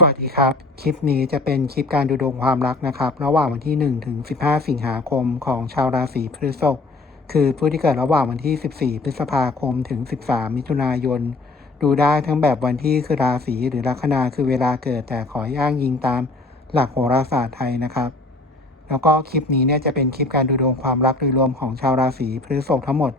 สวัสดีครับ คลิปนี้จะเป็นคลิปการดูดวงความรักนะครับ ระหว่างวันที่ 1 ถึง 15 สิงหาคมของชาวราศีพฤษภคือผู้ที่เกิดระหว่างวันที่ 14 พฤษภาคมถึง 13 มิถุนายน ดูได้ทั้งแบบวันที่คือราศีหรือลัคนาคือเวลาเกิดแต่ขออ้างยิงตามหลักโหราศาสตร์ไทยนะครับ แล้วก็คลิปนี้เนี่ยจะเป็นคลิปการดูดวงความรักโดยรวมของชาวราศีพฤษภทั้งหมด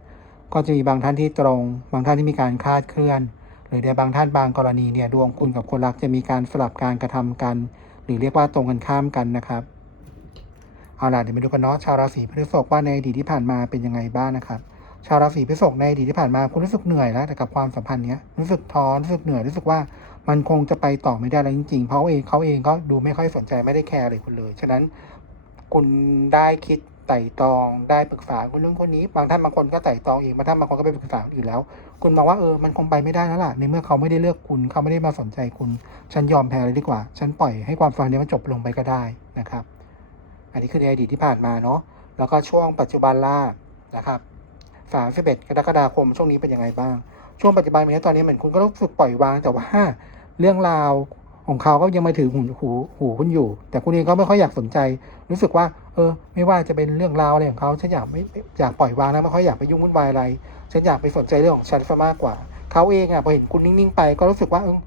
ก็จะมีบางท่านที่ตรง บางท่านที่มีการคลาดเคลื่อน หรือในบางท่านบางกรณีเนี่ยดวงคุณกับคนรักจะมีการสลับการกระทำกัน หรือเรียกว่าตรงกันข้ามกันนะครับเอาล่ะเดี๋ยวมาดูกันเนาะชาวราศีพฤษภว่าในอดีตที่ผ่านมาเป็นยังไงบ้างนะครับ ชาวราศีพฤษภในอดีตที่ผ่านมาคุณรู้สึกเหนื่อยแล้วแต่กับความสัมพันธ์เนี้ยรู้สึกท้อรู้สึกเหนื่อยรู้สึกว่ามันคงจะไปต่อไม่ได้แล้วจริงๆเพราะเองเขาเองก็ดูไม่ค่อยสนใจไม่ได้แคร์อะไรคุณเลย ฉะนั้นคุณได้คิด ไต่ตองได้ปรึกษาคนนู้นคนนี้ บางท่านบางคนก็ไต่ตองเองบางท่านบางคนก็ไปปรึกษาคนอื่นแล้ว คุณมองว่าเออมันคงไปไม่ได้แล้วล่ะในเมื่อเขาไม่ได้เลือกคุณเขาไม่ได้มาสนใจคุณ ฉันยอมแพ้เลยดีกว่า ฉันปล่อยให้ความสัมพันธ์นี้มันจบลงไปก็ได้นะครับ อันนี้คือในอดีตที่ผ่านมาเนาะแล้วก็ช่วงปัจจุบันล่านะครับ31กรกฎาคมช่วงนี้เป็นยังไงบ้าง ช่วงปัจจุบันนี้ตอนนี้เหมือนคุณก็ต้องฝึกปล่อยวางแต่ว่าเรื่องราว ของเขาก็ยังมาถือหูหูหูคุณอยู่ แต่คุณเองก็ไม่ค่อยอยากสนใจ รู้สึกว่า เออ ไม่ว่าจะเป็นเรื่องราวอะไรของเขาฉันอยากไม่อยากปล่อยวางแล้วไม่ค่อยอยากไปยุ่งวุ่นวายอะไร ฉันอยากไปสนใจเรื่องของฉันซะมากกว่า เขาเองอะพอเห็นคุณนิ่งๆไปก็รู้สึกว่าเออ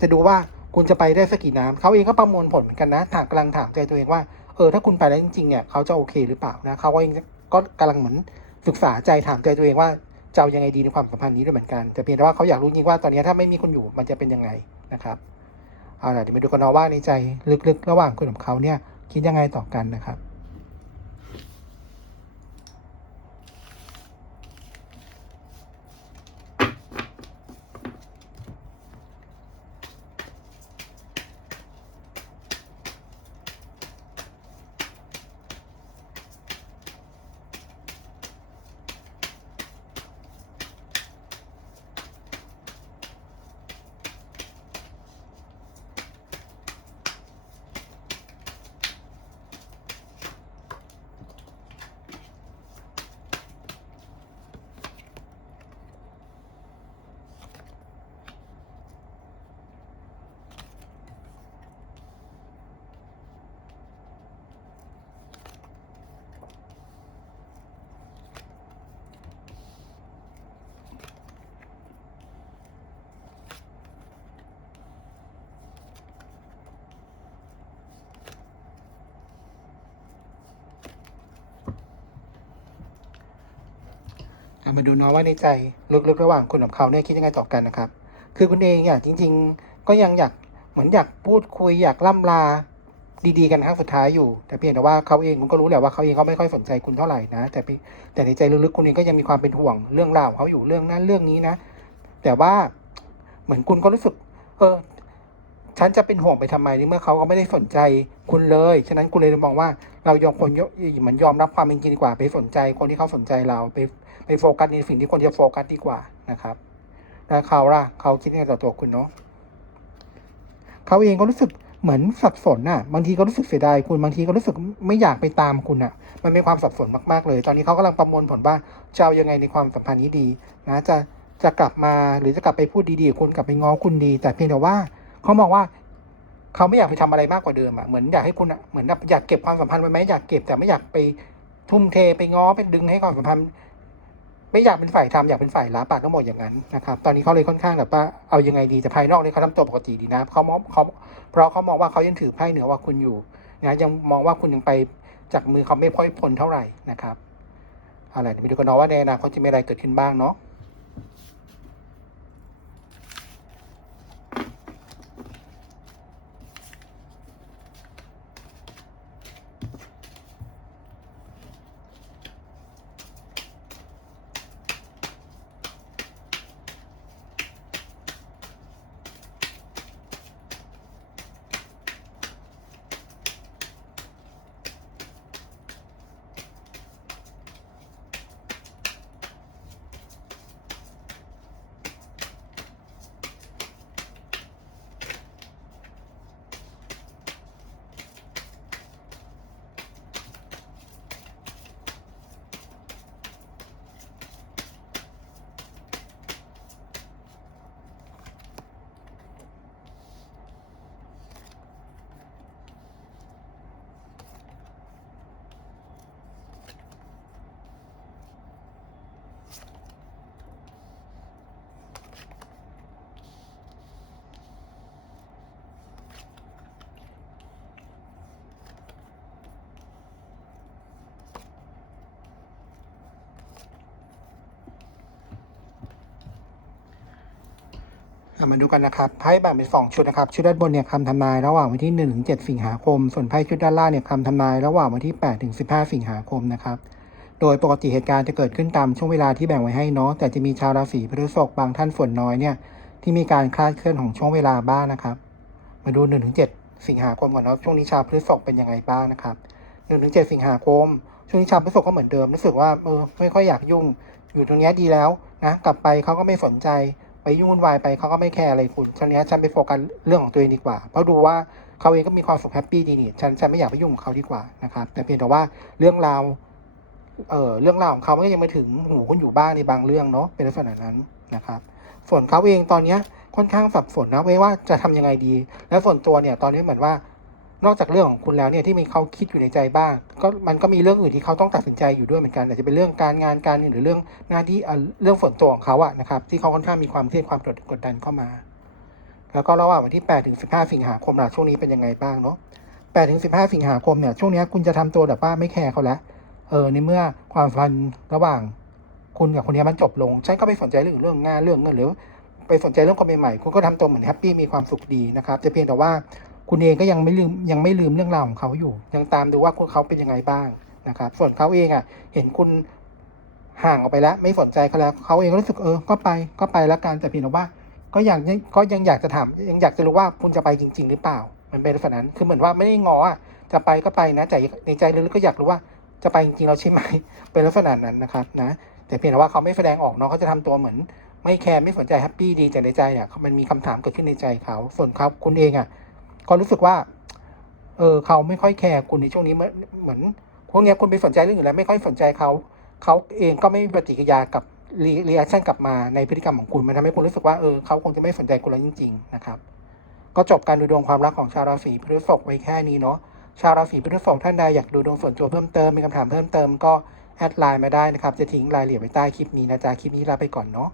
จะดูว่าคุณจะไปได้สักกี่น้ำเขาเองก็ประมวลผลเหมือนกันนะถามกำลังถามใจตัวเองว่าเออถ้าคุณไปแล้วจริงๆเนี่ยเขาจะโอเคหรือเปล่านะเขาเองก็กำลังเหมือนศึกษาใจถามใจตัวเองว่า จะเอายังไงดีในความสัมพันธ์นี้ด้วยเหมือนกันแต่เพียงแต่ว่าเขาอยากรู้จริงว่าตอนนี้ถ้าไม่มีคนอยู่มันจะเป็นยังไงนะครับเอาล่ะเดี๋ยวมาดูกันเนาะว่าในใจลึกๆ ระหว่างคุณกับเขาเนี่ยคิดยังไงต่อกันนะครับ มาดูเนาะว่าในใจลึกๆระหว่างคุณกับเขาเนี่ยคิดยังไงต่อกันนะครับ คือคุณเองเนี่ยจริง ๆ ก็ยังอยากเหมือนอยากพูดคุยอยากล่ำลาดีๆกันครั้งสุดท้ายอยู่ แต่เพียงแต่ว่าเขาเองคุณก็รู้แหละว่าเขาเองเขาไม่ค่อยสนใจคุณเท่าไหร่นะ แต่แต่ในใจลึกๆคุณเองก็ยังมีความเป็นห่วงเรื่องราวของเขาอยู่เรื่องนั้นเรื่องนี้นะ แต่ว่าเหมือนคุณก็รู้สึกเออ ฉันจะเป็นห่วงไปทำไมในเมื่อเขาก็ไม่ได้สนใจคุณเลย ฉะนั้นคุณเลยมองว่าเรายอมคนยเหมือนยอมรับความเป็นจริงดีกว่า ไปสนใจคนที่เขาสนใจเราไปไปโฟกัสในสิ่งที่ควรจะโฟกัสดีกว่านะครับแล้วเขาล่ะเขาคิดยังไงต่อตัวคุณเนาะเขาเองก็รู้สึกเหมือนสับสนน่ะ บางทีก็รู้สึกเสียดายคุณบางทีก็รู้สึกไม่อยากไปตามคุณอะ มันเป็นความสับสนมากๆเลย ตอนนี้เขากำลังประมวลผลว่าจะเอายังไงในความสัมพันธ์นี้ดีนะจะจะกลับมาหรือจะกลับไปพูดดีๆกับคุณกลับไปง้อคุณดี แต่เพียงแต่ว่า เขามองว่าเขาไม่อยากไปทำอะไรมากกว่าเดิมอะเหมือนอยากให้คุณอะเหมือนแบบอยากเก็บความสัมพันธ์ไว้ไหมอยากเก็บแต่ไม่อยากไปทุ่มเทไปง้อไปดึงให้ความสัมพันธ์ไม่อยากเป็นฝ่ายทำอยากเป็นฝ่ายรับปากทั้งหมดอย่างนั้นนะครับ ตอนนี้เขาเลยค่อนข้างแบบว่าเอายังไงดีแต่ภายนอกเนี่ยเขาทำตัวปกติดีนะเขามองเขาเพราะเขามองว่าเขายังถือไพ่เหนือกว่าคุณอยู่นะยังมองว่าคุณยังไปจากมือเขาไม่ค่อยพ้นเท่าไหร่นะครับอะเดี๋ยวไปดูกันเนาะว่าในอนาคตจะมีอะไรเกิดขึ้นบ้างเนาะ มาดูกันนะครับไพ่แบ่งเป็นสองชุดนะครับ ชุดด้านบนเนี่ยคำทำนายระหว่างวันที่1ถึง7สิงหาคม ส่วนไพ่ชุดด้านล่างเนี่ยคำทำนายระหว่างวันที่8ถึง15 สิงหาคมนะครับ โดยปกติเหตุการณ์จะเกิดขึ้นตามช่วงเวลาที่แบ่งไว้ให้เนาะแต่จะมีชาวราศีพฤษภบางท่านส่วนน้อยเนี่ยที่มีการคลาดเคลื่อนของช่วงเวลาบ้างนะครับ มาดู1ถึง7สิงหาคมก่อนเนาะช่วงนี้ชาวพฤษภเป็นยังไงบ้างนะครับ1ถึง7สิงหาคม ช่วงนี้ชาวพฤษภก็เหมือนเดิมรู้สึกว่าเออไม่ค่อยอยากยุ่ง อยู่ตรงนี้ดีแล้วนะกลับไปเขาก็ไม่สนใจ ไปยุ่งวุ่นวายไปเขาก็ไม่แคร์อะไรคุณฉันนี้ฉันไปโฟกัสเรื่องของตัวเองดีกว่า เพราะดูว่าเขาเองก็มีความสุขแฮปปี้ดีนี่ฉันฉันไม่อยากไปยุ่งกับเขาดีกว่านะครับแต่เพียงแต่ว่าเรื่องราวเอ่อเรื่องราวของเขามันก็ยังไม่ถึงหูคุณอยู่บ้างในบางเรื่องเนาะเป็นลักษณะนั้นนะครับ ส่วนเขาเองตอนเนี้ยค่อนข้างสับสนนะเว้ยว่าจะทำยังไงดี แล้วส่วนตัวเนี่ยตอนนี้เหมือนว่า นอกจากเรื่องของคุณแล้วเนี่ยที่มีเขาคิดอยู่ในใจบ้าง ก็มันก็มีเรื่องอื่นที่เขาต้องตัดสินใจอยู่ด้วยเหมือนกันอาจจะเป็นเรื่องการงานการเงินหรือเรื่องหน้าที่เรื่องส่วนตัวของเขาอะนะครับที่เขาค่อนข้างมีความเครียดความกดกดดันเข้ามา แล้วก็ระหว่างวันที่ 8 ถึง 15 สิงหาคมล่ะช่วงนี้เป็นยังไงบ้างเนาะ8ถึง 15 สิงหาคมเนี่ยช่วงนี้คุณจะทำตัวแบบว่าไม่แคร์เขาแล้วเออในเมื่อความสัมพันธ์ระหว่างคุณกับคนนี้มันจบลงฉันก็ไม่สนใจเรื่องเรื่องงานเรื่องเงินหรือ ไปสนใจเรื่องคนใหม่ๆคุณก็ทำตัวเหมือนแฮปปี้มีความสุขดีนะครับแต่เพียงแต่ว่า คุณเองก็ยังไม่ลืมยังไม่ลืมเรื่องราวของเขาอยู่ ยังตามดูว่าคุณเขาเป็นยังไงบ้างนะครับ ส่วนเขาเองอะ เห็นคุณห่างออกไปแล้ว ไม่สนใจเขาแล้วเขาเองก็รู้สึกเออ ก็ไปก็ไปแล้วกันแต่เพียงแต่ว่า ก็ยังก็ยังอยากจะถามยังอยากจะรู้ว่าคุณจะไปจริง ๆ หรือเปล่า มันเป็นลักษณะนั้นคือเหมือนว่าไม่ได้งออะจะไปก็ไปนะแต่ในใจลึกๆก็อยากรู้ว่าจะไปจริงๆแล้วใช่ไหมเป็นลักษณะนั้นนะครับนะแต่เพียงแต่ว่าเขาไม่แสดงออกเนาะเขาจะทำตัวเหมือน ไม่แคร์ไม่สนใจแฮปปี้ดีแต่ในใจอะมันมีคำถามเกิดขึ้นในใจเขาส่วนเขาคุณเองอะ ก็รู้สึกว่า เออเขาไม่ค่อยแคร์คุณในช่วงนี้เหมือนเหมือนพวกเนี้ยคุณไปสนใจเรื่องอื่นแล้วไม่ค่อยสนใจเขาเขาเองก็ไม่มีปฏิกิริยากับรีแอคชั่นกลับมาในพฤติกรรมของคุณมันทำให้คุณรู้สึกว่าเออเขาคงจะไม่สนใจคุณแล้วจริง ๆ นะครับ ก็จบการดูดวงความรักของชาวราศีพฤษภไว้แค่นี้เนาะชาวราศีพฤษภท่านใดอยากดูดวงส่วนตัวเพิ่มเติมมีคำถามเพิ่มเติมก็แอดไลน์มาได้นะครับ จะทิ้งรายละเอียดไว้ใต้คลิปนี้นะจ๊ะคลิปนี้ลาไปก่อนเนาะ